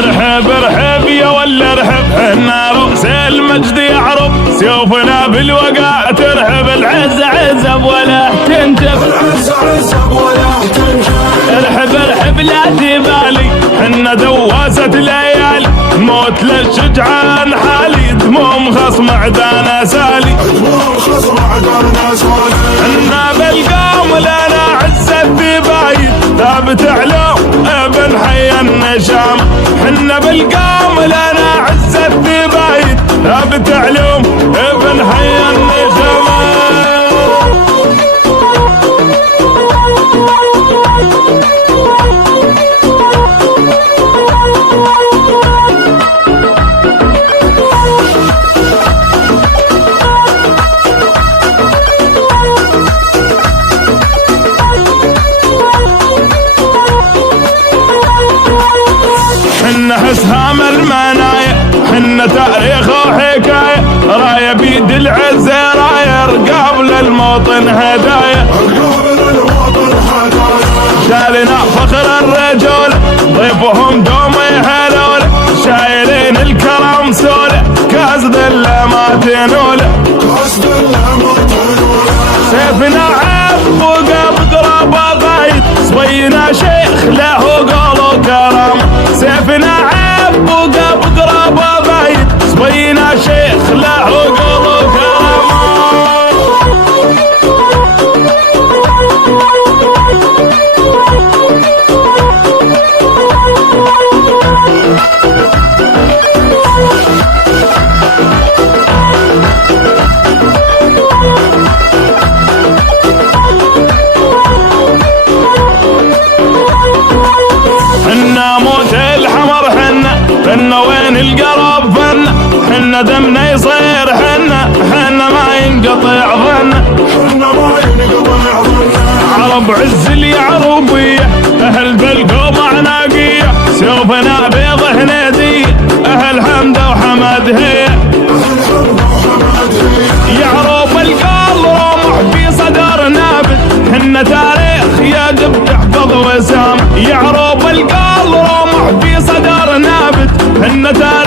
ارحب ارحب يا ولا ارحب، حنا رؤوس المجد يعرب، سيوفنا بالوقع ترحب، العز عزب ولا تنجب، العز عزب ولا تنجب. ارحب ارحب لا تبالي، حنا دواسة ليالي، موت للشجعان حالي، دموم خصم عدانا سالي، دموم خصم عدانا سالي. حنا بالقوم لنا عزة بايد، ثابت علو ابن حي النشام، حنا بالقوم لنا عزة بايد، ثابت علو ابن حي النشام. حنا اسهام المنايا، حنا تاريخ وحكايه، رايه بيد العز رايه، قبل الموطن هدايا، شالنا فخر الرجول، ضيفهم دوم يهلول، شايلين الكرم سوله، كاس ذله ما تنوله، سيفنا عف وقب قرب غايد، صبينا شيخ له قول كرم، سيفنا عف وقب قرب غايد، صبينا شيخ له قول كرم. حنا موت الحمر، حنا وين القرب فنا، حنا دمنا يصير، حنا ما ينقطع ظنا، عرب عز اليعروبية، اهل بالقوم عناقية، سيوفنا بيض هنيدية، اهل حمده وحمد هي، يعروب القال رمح في صدر نابت، حنا تاريخ يجب تحفظ وسام، يعروب القال رمح في صدر نابت، حنا تاريخ